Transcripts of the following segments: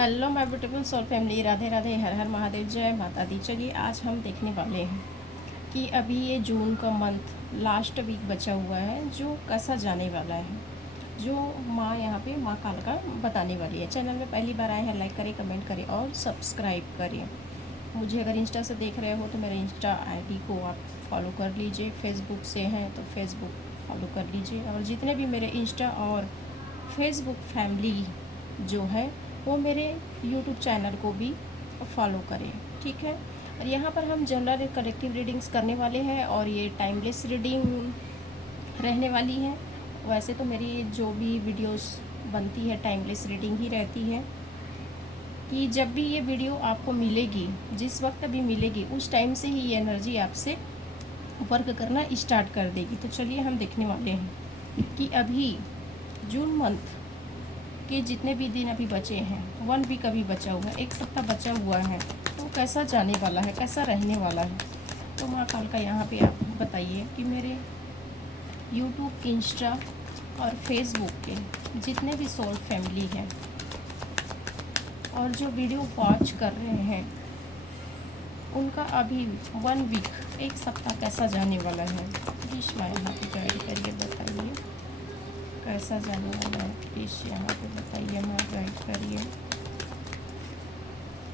Hello my beautiful soul family, Radhe Radhe, हर हर महादेव, जय माता दी। चलिए आज हम देखने वाले हैं कि अभी ये जून का मंथ लास्ट वीक बचा हुआ है जो कैसा जाने वाला है, जो माँ यहाँ पे माँ कालका बताने वाली है। चैनल में पहली बार आए हैं, लाइक करें, कमेंट करें और सब्सक्राइब करें। मुझे अगर इंस्टा से देख रहे हो तो मेरे इंस्टा आईडी को आप फॉलो कर लीजिए, फेसबुक से हैं तो फेसबुक फॉलो कर लीजिए, और जितने भी मेरे इंस्टा और फेसबुक फैमिली जो है वो मेरे यूट्यूब चैनल को भी फॉलो करें, ठीक है। और यहाँ पर हम जनरल कलेक्टिव रीडिंग्स करने वाले हैं और ये टाइमलेस रीडिंग रहने वाली है। वैसे तो मेरी जो भी वीडियोस बनती है टाइमलेस रीडिंग ही रहती है, कि जब भी ये वीडियो आपको मिलेगी, जिस वक्त भी मिलेगी, उस टाइम से ही ये एनर्जी आपसे वर्क करना स्टार्ट कर देगी। तो चलिए हम देखने वाले हैं कि अभी जून मंथ के जितने भी दिन अभी बचे हैं, 1 वीक अभी बचा हुआ है, 1 सप्ताह बचा हुआ है, तो कैसा जाने वाला है, कैसा रहने वाला है। तो माँ काल का यहाँ पे आप बताइए कि मेरे यूट्यूब, इंस्टा और फेसबुक के जितने भी सोल फैमिली हैं और जो वीडियो वॉच कर रहे हैं, उनका अभी 1 वीक, 1 सप्ताह कैसा जाने वाला है। प्लीज़ माँ यहाँ पे गाइड करिए, बताइए कैसा जाने वाला है। प्लीज़ यहाँ पे बताइए माँ, गाइड करिए।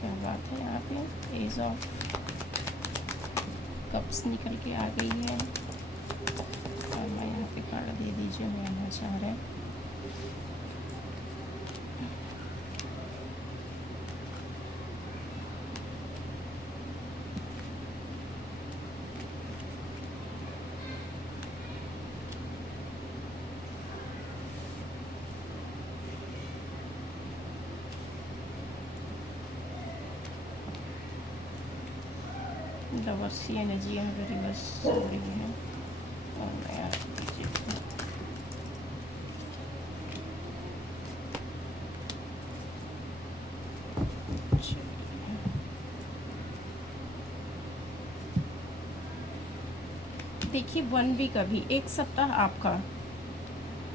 क्या बात है, यहाँ पे एज ऑफ कप्स निकल के आ गई है, और मैं यहाँ पे कार्ड दे दीजिए, मैं आना चाह रहे हैं। लवर्स की एनर्जी यहाँ पे रिवर्स हो रही है, और मैं यहाँ दीजिए। देखिए 1 वीक, अभी 1 सप्ताह आपका,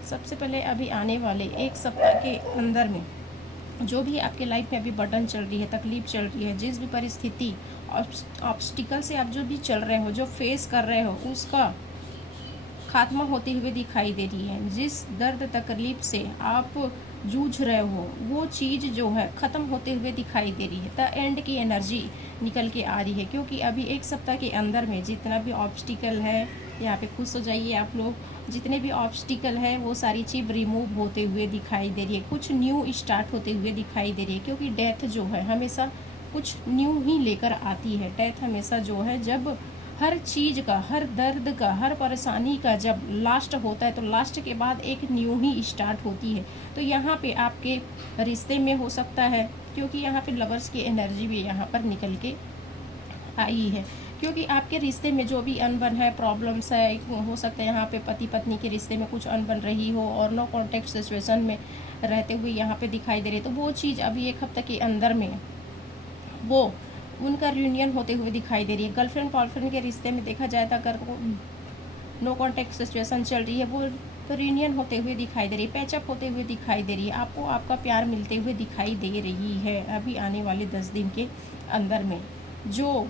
सबसे पहले अभी आने वाले 1 सप्ताह के अंदर में जो भी आपके लाइफ में अभी बर्डन चल रही है, तकलीफ़ चल रही है, जिस भी परिस्थिति ऑब्स्टिकल से आप जो भी चल रहे हो, जो फेस कर रहे हो, उसका खात्मा होते हुए दिखाई दे रही है। जिस दर्द तकलीफ़ से आप जूझ रहे हो, वो चीज़ जो है ख़त्म होते हुए दिखाई दे रही है। द एंड की एनर्जी निकल के आ रही है, क्योंकि अभी 1 सप्ताह के अंदर में जितना भी ऑब्स्टिकल है, यहाँ पे खुश हो जाइए आप लोग, जितने भी ऑब्स्टिकल है वो सारी चीज़ रिमूव होते हुए दिखाई दे रही है, कुछ न्यू स्टार्ट होते हुए दिखाई दे रही है। क्योंकि डेथ जो है हमेशा कुछ न्यू ही लेकर आती है। डेथ हमेशा जो है, जब हर चीज़ का, हर दर्द का, हर परेशानी का जब लास्ट होता है, तो लास्ट के बाद एक न्यू ही स्टार्ट होती है। तो यहाँ पे आपके रिश्ते में हो सकता है, क्योंकि यहाँ पे लवर्स की एनर्जी भी यहाँ पर निकल के आई है, क्योंकि आपके रिश्ते में जो भी अनबन है, प्रॉब्लम्स है, हो सकता है यहाँ पे पति पत्नी के रिश्ते में कुछ अनबन रही हो और नो कॉन्टेक्ट सिचुएशन में रहते हुए यहाँ पे दिखाई दे रही है। तो वो चीज़ अभी 1 हफ्ते के अंदर में वो उनका रियूनियन होते हुए दिखाई दे रही है। गर्लफ्रेंड बॉयफ्रेंड के रिश्ते में देखा जाए तो अगर नो कॉन्टेक्ट सिचुएशन चल रही है, वो तो रियूनियन होते हुए दिखाई दे रही है, पैचअप होते हुए दिखाई दे रही है, आपको आपका प्यार मिलते हुए दिखाई दे रही है अभी आने वाले 10 दिन के अंदर में। जो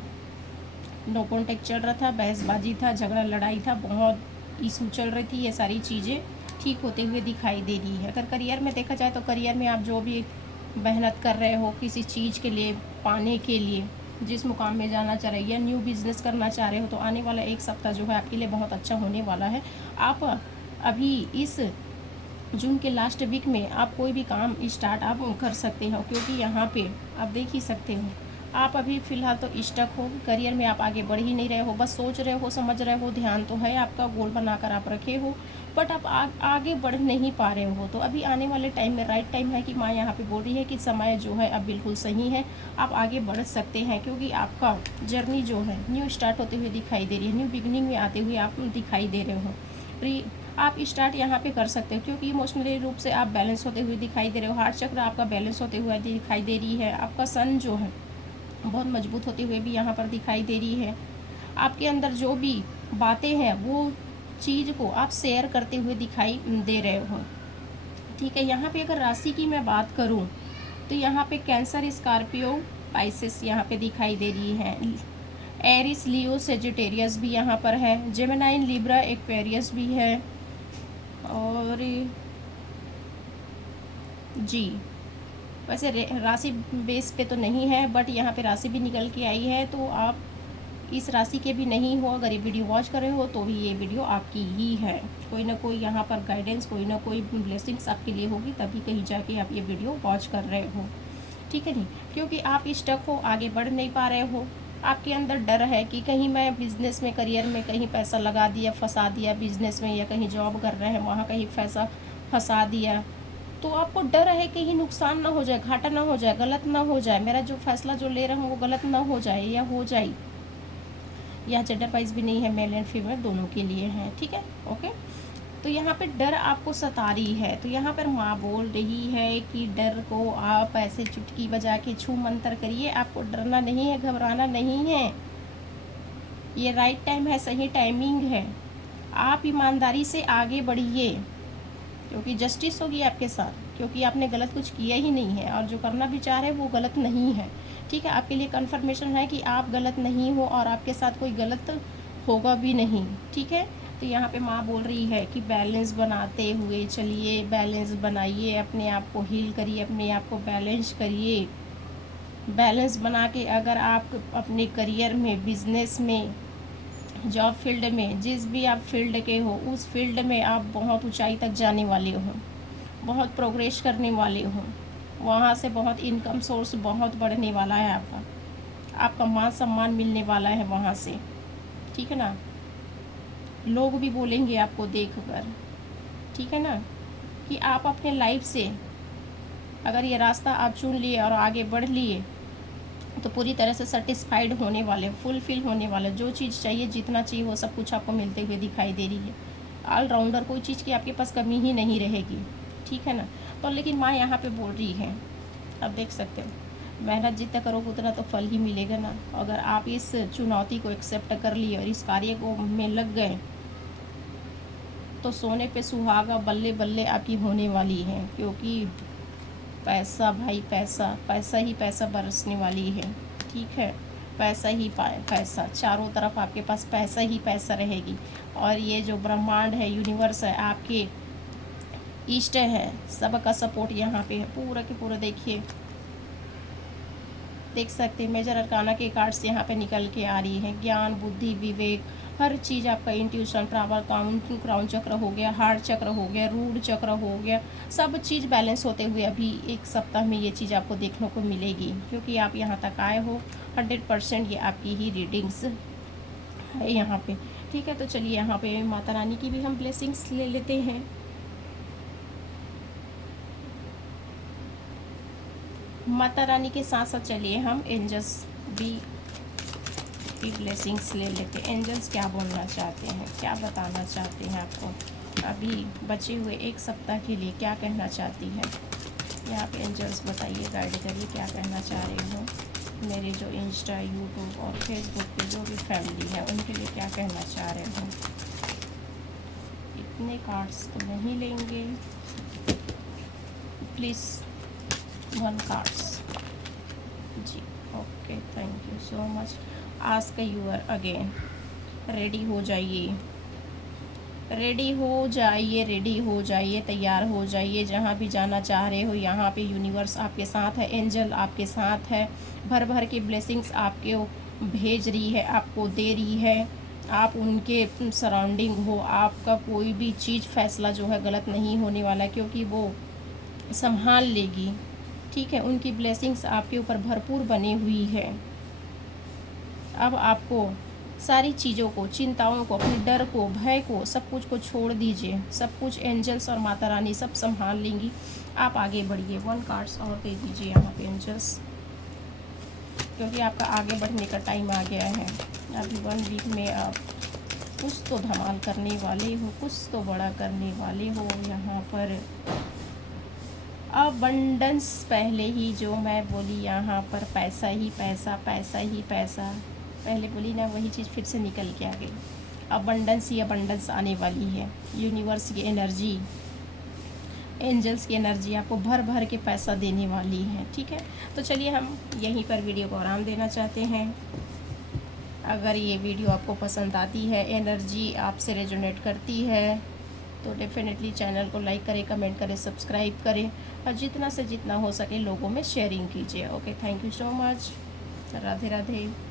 नो कॉन्टेक्ट चल रहा था, बहसबाजी था, झगड़ा लड़ाई था, बहुत इशू चल रही थी, ये सारी चीज़ें ठीक होते हुए दिखाई दे रही है। अगर करियर में देखा जाए तो करियर में आप जो भी मेहनत कर रहे हो किसी चीज़ के लिए, पाने के लिए, जिस मुकाम में जाना चाह रहे हो या न्यू बिज़नेस करना चाह रहे हो, तो आने वाला 1 सप्ताह जो है आपके लिए बहुत अच्छा होने वाला है। आप अभी इस जून के लास्ट वीक में आप कोई भी काम स्टार्ट आप कर सकते हो, क्योंकि यहाँ पे आप देख ही सकते हो, आप अभी फ़िलहाल तो स्टक हो, करियर में आप आगे बढ़ ही नहीं रहे हो, बस सोच रहे हो, समझ रहे हो, ध्यान तो है आपका, गोल बनाकर आप रखे हो, बट आप आगे बढ़ नहीं पा रहे हो। तो अभी आने वाले टाइम में राइट टाइम है कि माँ यहाँ पे बोल रही है कि समय जो है अब बिल्कुल सही है, आप आगे बढ़ सकते हैं, क्योंकि आपका जर्नी जो है न्यू स्टार्ट होते हुए दिखाई दे रही है, न्यू बिगनिंग में आते हुए आप दिखाई दे रहे हो। आप स्टार्ट यहाँ पे कर सकते हो, क्योंकि इमोशनली रूप से आप बैलेंस होते हुए दिखाई दे रहे हो, हार्ट चक्र आपका बैलेंस होते हुए दिखाई दे रही है, आपका सन जो है बहुत मजबूत होते हुए भी यहाँ पर दिखाई दे रही है। आपके अंदर जो भी बातें हैं वो चीज़ को आप शेयर करते हुए दिखाई दे रहे हो, ठीक है। यहाँ पे अगर राशि की मैं बात करूँ तो यहाँ पे कैंसर, स्कॉर्पियो, पाइसेस यहाँ पे दिखाई दे रही है। एरिस, लियो, सेजिटेरियस भी यहाँ पर है। जेमिनाइन, लिब्रा, एक्वेरियस भी है। और जी वैसे राशि बेस पे तो नहीं है, बट यहाँ पे राशि भी निकल के आई है। तो आप इस राशि के भी नहीं हो, अगर ये वीडियो वॉच कर रहे हो तो भी ये वीडियो आपकी ही है। कोई ना कोई यहाँ पर गाइडेंस, कोई ना कोई ब्लेसिंग्स आपके लिए होगी, तभी कहीं जाके आप ये वीडियो वॉच कर रहे हो, ठीक है नहीं? क्योंकि आप स्टक हो, आगे बढ़ नहीं पा रहे हो, आपके अंदर डर है कि कहीं मैं बिज़नेस में, करियर में कहीं पैसा लगा दिया, फंसा दिया बिज़नेस में, या कहीं जॉब कर रहे हैं वहाँ कहीं पैसा फंसा दिया, तो आपको डर है कहीं नुकसान ना हो जाए, घाटा ना हो जाए, गलत ना हो जाए, मेरा जो फैसला जो ले रहा हूँ वो गलत ना हो जाए या हो जाए। यह जेंडर वाइज भी नहीं है, मेल एंड फीमेल दोनों के लिए है, ठीक है, ओके। तो यहाँ पे डर आपको सता रही है। तो यहाँ पर माँ बोल रही है कि डर को आप ऐसे चुटकी बजा के छू मंतर करिए, आपको डरना नहीं है, घबराना नहीं है। ये राइट टाइम है, सही टाइमिंग है। आप ईमानदारी से आगे बढ़िए, क्योंकि जस्टिस होगी आपके साथ, क्योंकि आपने गलत कुछ किया ही नहीं है, और जो करना भी चाह रहे हैं वो गलत नहीं है, ठीक है। आपके लिए कन्फर्मेशन है कि आप गलत नहीं हो और आपके साथ कोई गलत होगा भी नहीं, ठीक है। तो यहाँ पे माँ बोल रही है कि बैलेंस बनाते हुए चलिए, बैलेंस बनाइए, अपने आप को हील करिए, अपने आप को बैलेंस करिए। बैलेंस बना के अगर आप अपने करियर में, बिजनेस में, जॉब फील्ड में, जिस भी आप फील्ड के हो, उस फील्ड में आप बहुत ऊंचाई तक जाने वाले हो, बहुत प्रोग्रेस करने वाले हो, वहाँ से बहुत इनकम सोर्स बहुत बढ़ने वाला है आपका, आपका मान सम्मान मिलने वाला है वहाँ से, ठीक है ना। लोग भी बोलेंगे आपको देख कर, ठीक है ना, कि आप अपने लाइफ से अगर ये रास्ता आप चुन लिए और आगे बढ़ लिए तो पूरी तरह से सेटिस्फाइड होने वाले, फुलफिल होने वाले, जो चीज़ चाहिए, जितना चाहिए वो सब कुछ आपको मिलते हुए दिखाई दे रही है। ऑलराउंडर, कोई चीज़ की आपके पास कमी ही नहीं रहेगी, ठीक है ना। तो लेकिन माँ यहाँ पे बोल रही है, आप देख सकते हो, मेहनत जितना करोगे उतना तो फल ही मिलेगा ना। अगर आप इस चुनौती को एक्सेप्ट कर लिए और इस कार्य को में लग गए तो सोने पे सुहागा बल्ले बल्ले आपकी होने वाली है, क्योंकि पैसा भाई, पैसा पैसा ही पैसा बरसने वाली है, ठीक है। पैसा ही पैसा, चारों तरफ आपके पास पैसा ही पैसा रहेगी। और ये जो ब्रह्मांड है, यूनिवर्स है, आपके इष्ट है, सबका सपोर्ट यहाँ पे है पूरा के पूरा। देखिए, देख सकते हैं मेजर अरकाना के कार्ड्स यहाँ पे निकल के आ रही है। ज्ञान, बुद्धि, विवेक, हर चीज़ आपका, इंट्यूशन, पावर, क्राउन चक्र हो गया, हार्ट चक्र हो गया, रूट चक्र हो गया, सब चीज़ बैलेंस होते हुए अभी एक सप्ताह में ये चीज़ आपको देखने को मिलेगी, क्योंकि आप यहाँ तक आए हो। 100% ये आपकी ही रीडिंग्स है यहाँ पे, ठीक है। तो चलिए यहाँ पे माता रानी की भी हम ब्लेसिंग्स ले लेते हैं। माता रानी के साथ साथ चलिए हम एंजल्स भी ब्लेसिंग्स ले लेते हैं। एंजल्स क्या बोलना चाहते हैं, क्या बताना चाहते हैं आपको अभी बचे हुए एक सप्ताह के लिए, क्या कहना चाहती है यहाँ पे एंजल्स, बताइए, गाइड करिए, क्या कहना चाह रहे हो। मेरे जो इंस्टा, यूट्यूब और फेसबुक पे जो भी फैमिली है उनके लिए क्या कहना चाह रहे हो। इतने कार्ड्स तो नहीं लेंगे, प्लीज़ 1 कार्ड्स जी, okay, thank you so much. Ask your again, ready हो जाइए, रेडी हो जाइए, रेडी हो जाइए, तैयार हो जाइए। जहाँ भी जाना चाह रहे हो, यहाँ पे यूनिवर्स आपके साथ है, एंजल आपके साथ है, भर भर के ब्लेसिंग्स आपके भेज रही है, आपको दे रही है। आप उनके सराउंडिंग हो, आपका कोई भी चीज़, फैसला जो है गलत नहीं होने वाला है, क्योंकि वो संभाल लेगी, ठीक है। उनकी ब्लेसिंग्स आपके ऊपर भरपूर बनी हुई है। अब आपको सारी चीज़ों को, चिंताओं को, अपने डर को, भय को, सब कुछ को छोड़ दीजिए। सब कुछ एंजल्स और माता रानी सब संभाल लेंगी, आप आगे बढ़िए। 1 कार्ड्स और दे दीजिए यहाँ पे एंजल्स, क्योंकि आपका आगे बढ़ने का टाइम आ गया है। अभी 1 वीक में आप कुछ तो धमाल करने वाले हो, कुछ तो बड़ा करने वाले हो यहाँ पर। अबंडेंस, पहले ही जो मैं बोली यहाँ पर, पैसा ही पैसा, पैसा ही पैसा, पहले बोली ना, वही चीज़ फिर से निकल के आ गई। अबंडेंस ही अबंडेंस आने वाली है। यूनिवर्स की एनर्जी एंजल्स की एनर्जी आपको भर भर के पैसा देने वाली है। ठीक है, तो चलिए हम यहीं पर वीडियो को आराम देना चाहते हैं। अगर ये वीडियो आपको पसंद आती है, एनर्जी आपसे रेजोनेट करती है, तो डेफिनेटली चैनल को लाइक करें, कमेंट करें, सब्सक्राइब करें और जितना से जितना हो सके लोगों में शेयरिंग कीजिए। Okay, thank you so much. Radhe Radhe.